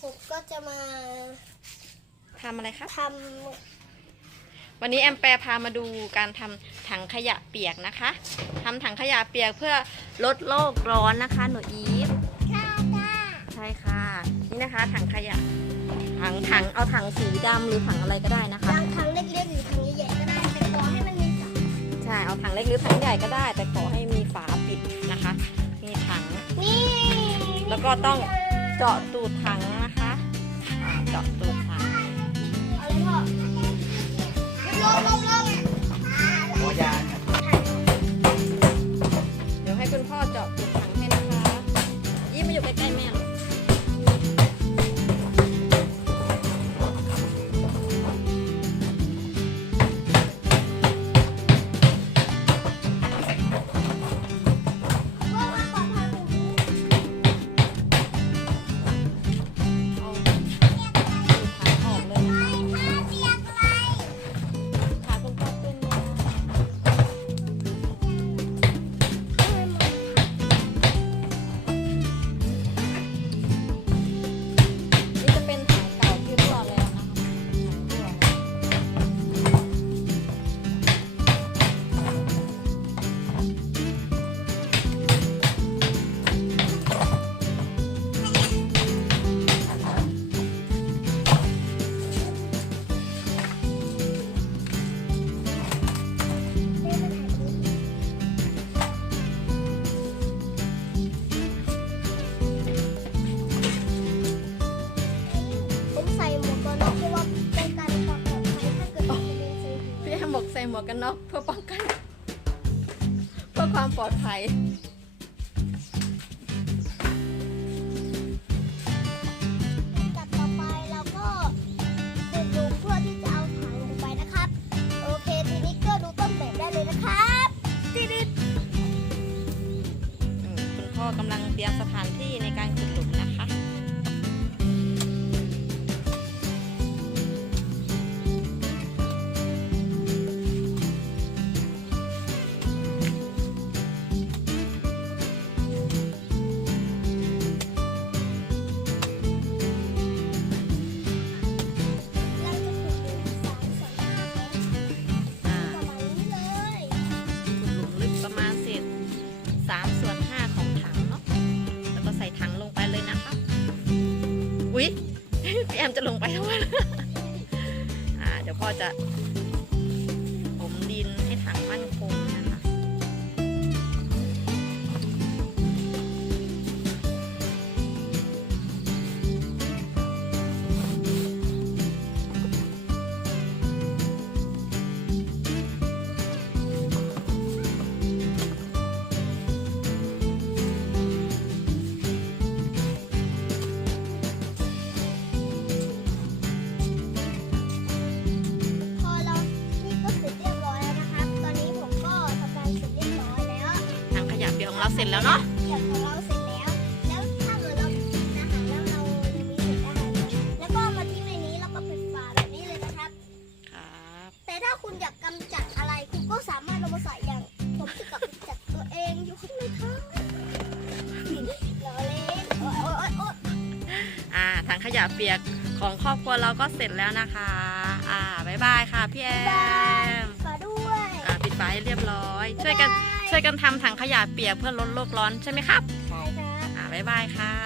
ผมก็จะมาทำอะไรครับทวันนี้แอมแปรพามาดูการทำถังขยะเปียกนะคะทำถังขยะเปียกเพื่อลดโลกร้อนนะคะ หนูอีฟำข้าวจ้าใช่ค่ะ นี่นะคะถังขยะ ถังถังเอาถังสีดำหรือถังอะไรก็ได้นะคะ บางครั้งเล็กๆหรือครั้งใหญ่ๆก็ได้แต่ขอให้มันมีฝาใช่ เอาถังเล็กหรือถังใหญ่ก็ได้ แต่ขอให้มีฝาปิดนะคะ มีถัง นี่แล้วก็ต้องเจาะตูดถังนะ หมวกกันน็อกเพื่อป้องกัน เพื่อความปลอดภัยจับต่อไปเราก็ขุดหลุมเพื่อที่จะเอาถังลงไปนะครับ โอเคทีนี้ก็ดูต้นแบบได้เลยนะครับติดอืมคุณพ่อกำลังเตรียมสถานที่ พี่แอมจะลงไปทำไมล่ะอ่าเดี๋ยวพ่อจะ ขยะเปียกของเราเสร็จแล้วเนาะเดี๋ยวของเราเสร็จแล้ว แล้วถ้าเกิดเรากินอาหารแล้วเรายังมีเศษอาหารอยู่แล้วก็เอามาทิ้งในนี้แล้วก็ปิดฝาแบบนี้เลยนะครับ ครับแต่ถ้าคุณอยากกำจัดอะไรคุณก็สามารถเอามาใส่อย่าง ผมจะกำจัดตัวเองอยู่ข้างในท้องเราเล่นโอ๊ยโอ๊ยโอ๊ยโอ๊ยอ่าถังขยะเปียกของครอบครัวเราก็เสร็จแล้วนะคะ อ่าบ๊ายบายค่ะพี่แอมฝาด้วย อ่าปิดฝาให้เรียบร้อย ช่วยกันช่ วยกันทำถังขยะเปียกเพื่อลดโลกร้อนใช่ไหมครับ ใช่ครับ อ่าบ๊ายบายค่ะยู